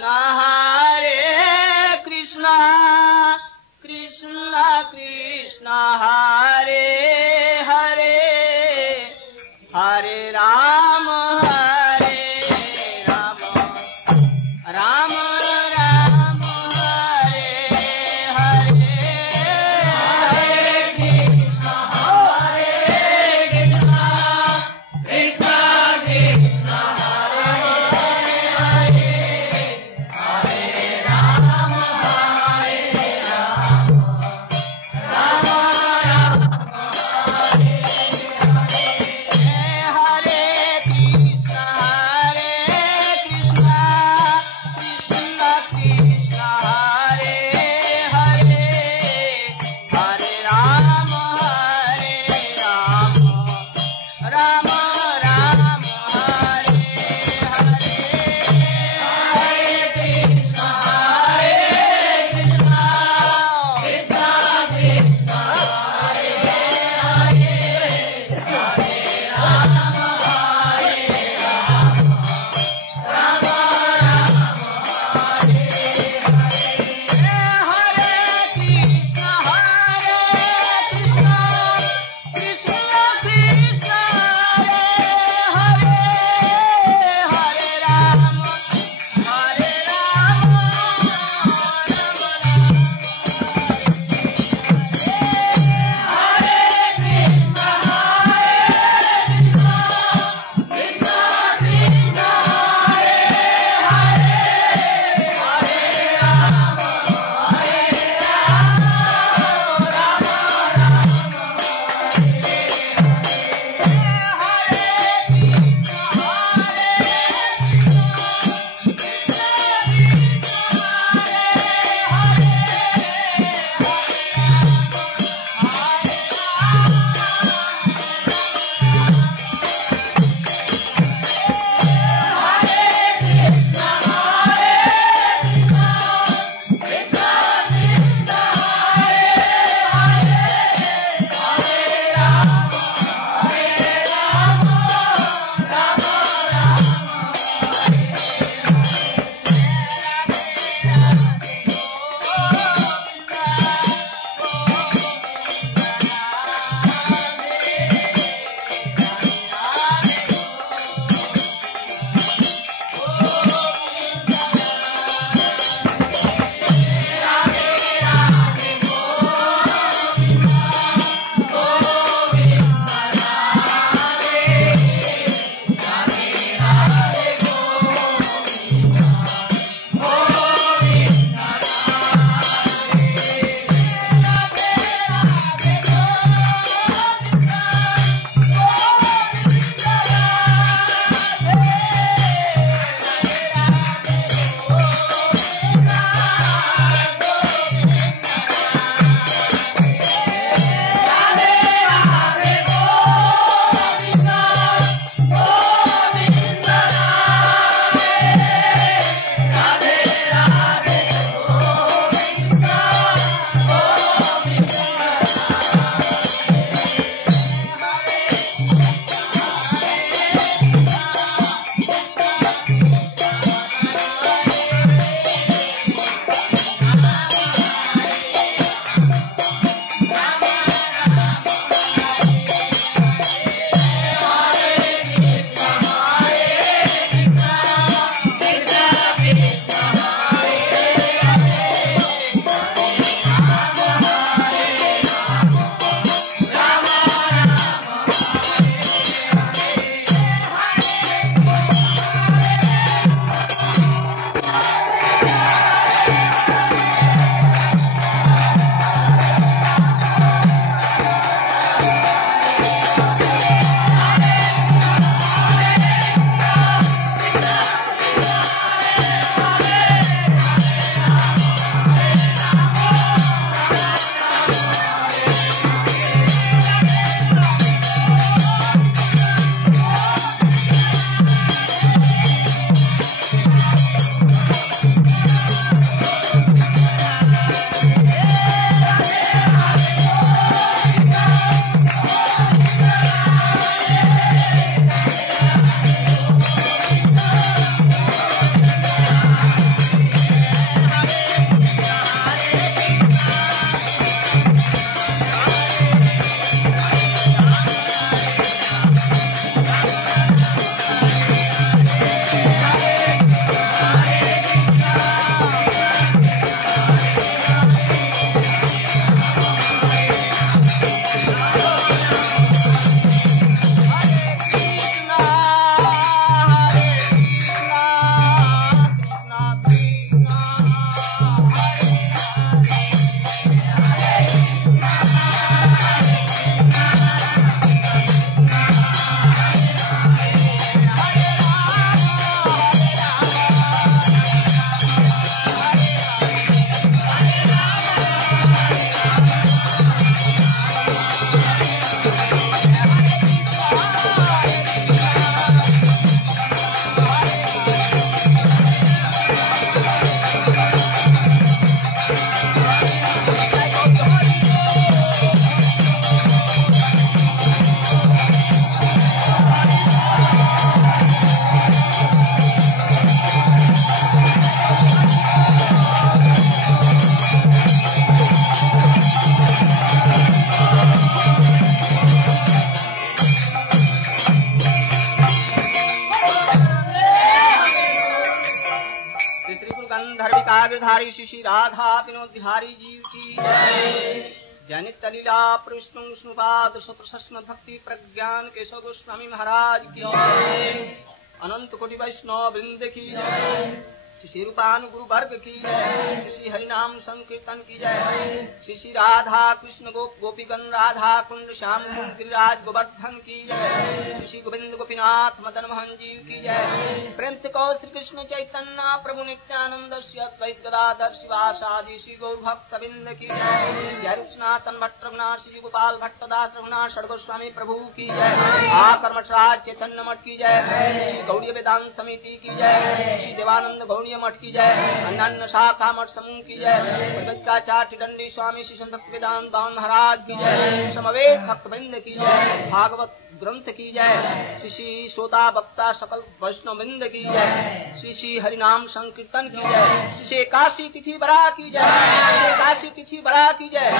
राम एकाग्रधारी श्री राधा विनोद बिहारी जीव की जनित लीला प्रविष्णु विष्णुपाद सुप्रसन्न भक्ति प्रज्ञान केशव गोस्वामी महाराज की अनंत कोटि वैष्णव वृंद की श्री रूपान गुरु वर्ग की जय। श्री हरिनाम संकीर्तन की जय। श्री राधा कृष्ण गोपीगण राधा कुंड श्याम गिरिराज गोवर्धन की जय। श्री गोविंद गोपीनाथ मदन मोहन जीव की जय। प्रेम से कहो श्री कृष्ण चैतन्य प्रभु नित्यानंद श्री अद्वैत गदाधर शिवासादि श्री गौर भक्त बिंद की जय। जय सनातन भट्ट रघुनाथ श्री गोपाल भट्टदास रघुनाथ षडगोस्वामी प्रभु की जय। आकर्मठराज चैतन्य मठ की जय। श्री गौड़ीय वेदांत समिति की जय। श्री देवानंद गौड़ी मठ की जय। अन्य शाखा मठ समूह की जय। का दंडी स्वामी श्री संत वेदांत बावन महाराज की जय। समवेत भक्तवृंद की जय। भागवत ग्रंथ की जय। श्री श्रोता वक्ता सकल वैष्णव वृंद की जय। श्री हरिनाम संकीर्तन की जय। श्री काशी तिथि बड़ा की जय। काशी तिथि बड़ा की जय।